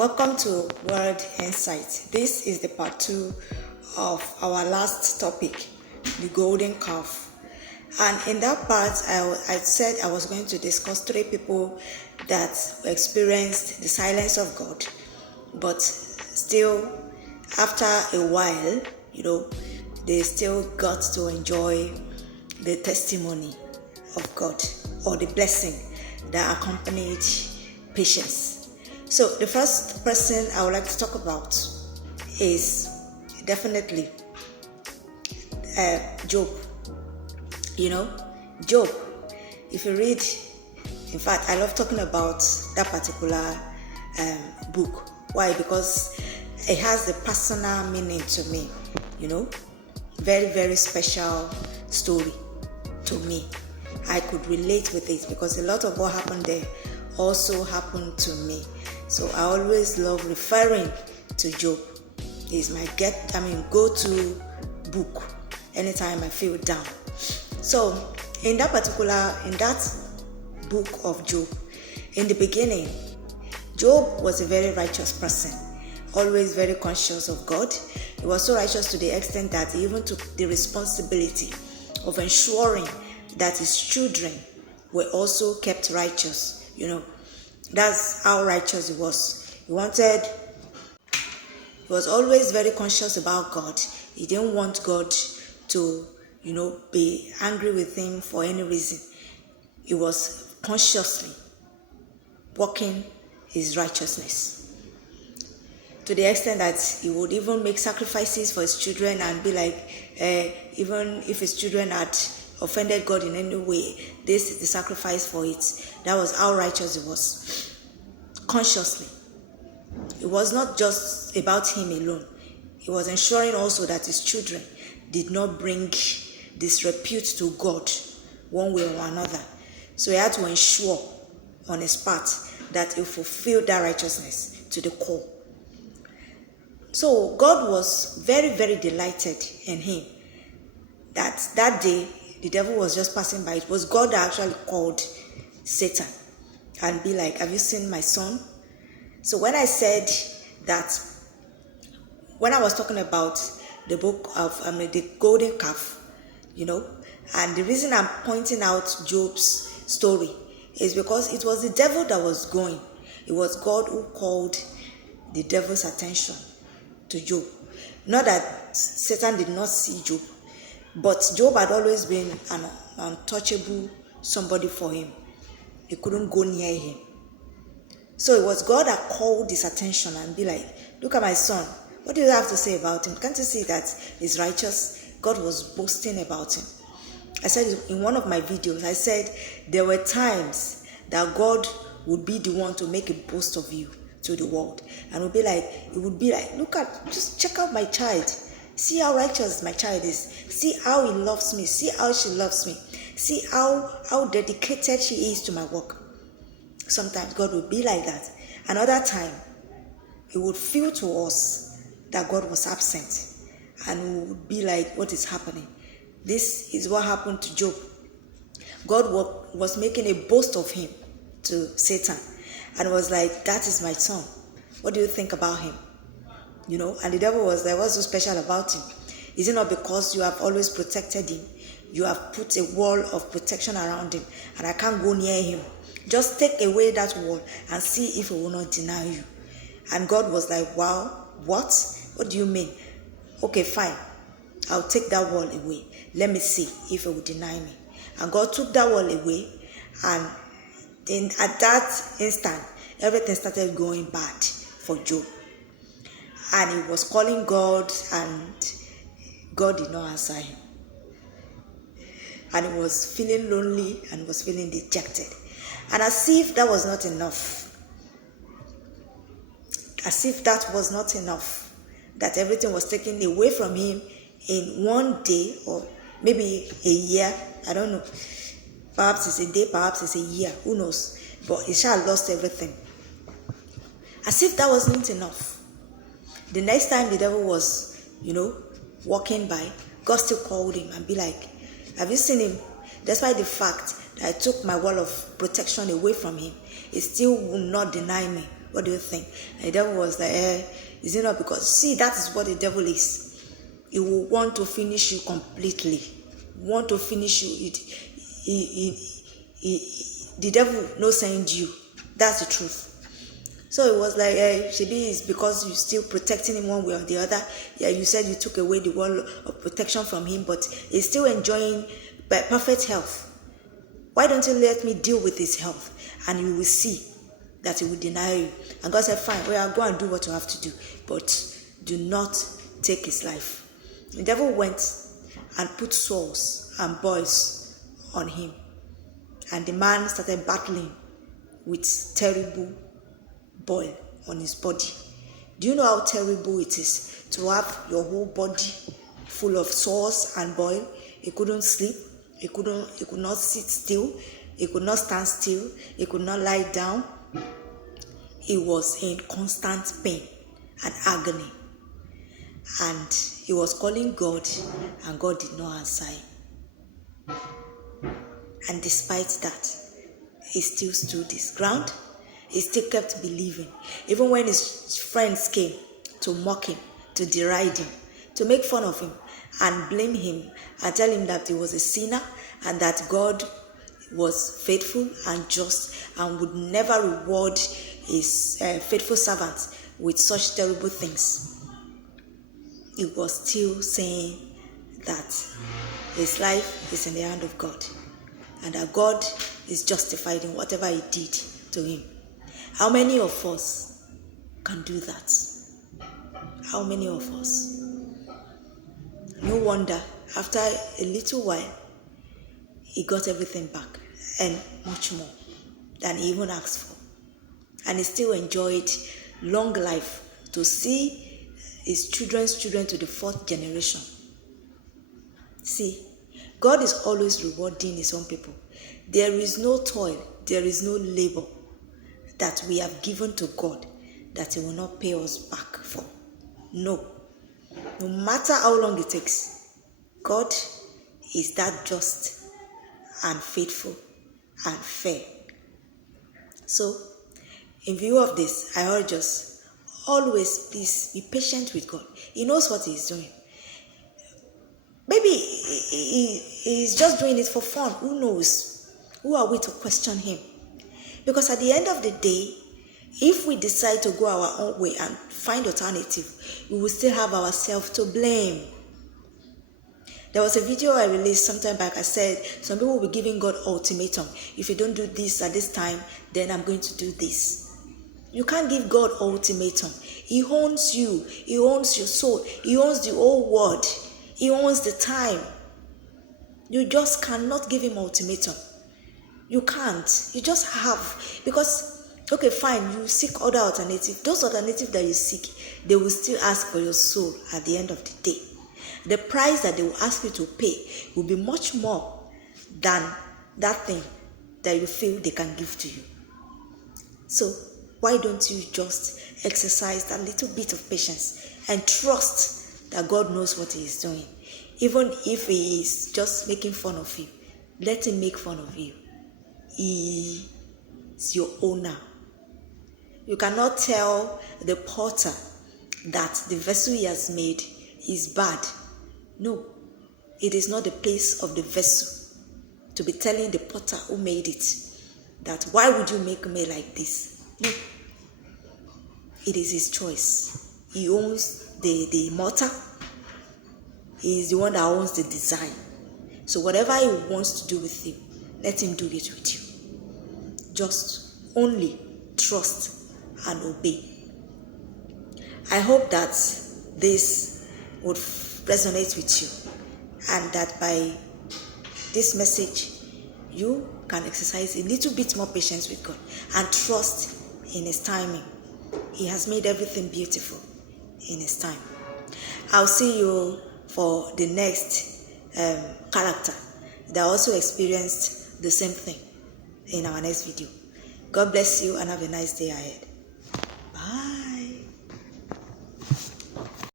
Welcome to Word Insight. This is the part 2 of our last topic, the golden calf. And in that part, I said I was going to discuss 3 people that experienced the silence of God, but still, after a while, they still got to enjoy the testimony of God or the blessing that accompanied patience. So the first person I would like to talk about is definitely Job. Job, if you read, in fact, I love talking about that particular book. Why? Because it has the personal meaning to me, very, very special story to me. I could relate with it because a lot of what happened there also happened to me. So I always love referring to Job. It's my go-to book anytime I feel down. So in that book of Job, in the beginning, Job was a very righteous person, always very conscious of God. He was so righteous to the extent that he even took the responsibility of ensuring that his children were also kept righteous. That's how righteous he was. He was always very conscious about God. He didn't want God to, be angry with him for any reason. He was consciously working his righteousness to the extent that he would even make sacrifices for his children and be like, even if his children had offended God in any way, this is the sacrifice for it. That was how righteous he was. Consciously. It was not just about him alone. He was ensuring also that his children did not bring disrepute to God one way or another. So he had to ensure on his part that he fulfilled that righteousness to the core. So God was very, very delighted in him. That day, the devil was just passing by. It was God that actually called Satan and be like, have you seen my son? So when I said that, when I was talking about the book of the golden calf, and the reason I'm pointing out Job's story is because it was the devil that was going. It was God who called the devil's attention to Job. Not that Satan did not see Job, but Job had always been an untouchable somebody for him. He couldn't go near him. So it was God that called his attention and be like, look at my son. What do you have to say about him? Can't you see that he's righteous? God was boasting about him. I said in one of my videos, I said there were times that God would be the one to make a boast of you to the world. And it would be like, just check out my child. See how righteous my child is. See how he loves me. See how she loves me. See how dedicated she is to my work. Sometimes God would be like that. Another time, it would feel to us that God was absent. And we would be like, what is happening? This is what happened to Job. God was making a boast of him to Satan. And was like, that is my son. What do you think about him? And the devil was like, what's so special about him? Is it not because you have always protected him? You have put a wall of protection around him, and I can't go near him. Just take away that wall and see if he will not deny you. And God was like, wow, what? What do you mean? Okay, fine. I'll take that wall away. Let me see if he will deny me. And God took that wall away, and at that instant, everything started going bad for Job. And he was calling God, and God did not answer him. And he was feeling lonely and was feeling dejected. And as if that was not enough, that everything was taken away from him in one day or maybe a year, I don't know. Perhaps it's a day, perhaps it's a year, who knows. But he shall lost everything. As if that wasn't enough. The next time the devil was, walking by, God still called him and be like, have you seen him? Despite the fact that I took my wall of protection away from him, he still will not deny me What do you think? And the devil was like, is it not because, see, that is what the devil is. He will want to finish you completely. Want to finish you. The devil no send you. That's the truth. So it was like, Shebi, it's because you're still protecting him one way or the other. Yeah, you said you took away the wall of protection from him, but he's still enjoying perfect health. Why don't you let me deal with his health? And you will see that he will deny you. And God said, fine, well, go and do what you have to do, but do not take his life. The devil went and put sores and boils on him. And the man started battling with terrible boil on his body. Do you know how terrible it is to have your whole body full of sores and boil? He couldn't sleep. He could not sit still. He could not stand still. He could not lie down. He was in constant pain and agony. And he was calling God, and God did not answer him. And despite that, he still stood his ground. He still kept believing. Even when his friends came to mock him, to deride him, to make fun of him, and blame him, and tell him that he was a sinner, and that God was faithful and just, and would never reward his faithful servants with such terrible things. He was still saying that his life is in the hand of God, and that God is justified in whatever he did to him. How many of us can do that? How many of us? No wonder, after a little while, he got everything back and much more than he even asked for. And he still enjoyed long life to see his children's children to the 4th generation. See, God is always rewarding his own people. There is no toil, there is no labor that we have given to God that he will not pay us back for. No. No matter how long it takes, God is that just and faithful and fair. So, in view of this, I urge us, always please be patient with God. He knows what he is doing. Maybe he's just doing it for fun. Who knows? Who are we to question him? Because at the end of the day, if we decide to go our own way and find alternative, we will still have ourselves to blame. There was a video I released sometime back. I said, some people will be giving God ultimatum. If you don't do this at this time, then I'm going to do this. You can't give God ultimatum. He owns you. He owns your soul. He owns the whole world. He owns the time. You just cannot give him ultimatum. You can't. You just have. Because, okay, fine, you seek other alternatives. Those alternatives that you seek, they will still ask for your soul at the end of the day. The price that they will ask you to pay will be much more than that thing that you feel they can give to you. So, why don't you just exercise that little bit of patience and trust that God knows what he is doing? Even if he is just making fun of you, let him make fun of you. He is your owner. You cannot tell the potter that the vessel he has made is bad. No, it is not the place of the vessel to be telling the potter who made it that why would you make me like this? No, it is his choice. He owns the mortar. He is the one that owns the design. So whatever he wants to do with you, let him do it with you. Just only trust and obey. I hope that this would resonate with you, and that by this message you can exercise a little bit more patience with God and trust in his timing. He has made everything beautiful in his time. I'll see you for the next character that also experienced the same thing in our next video. God bless you and have a nice day ahead. Bye.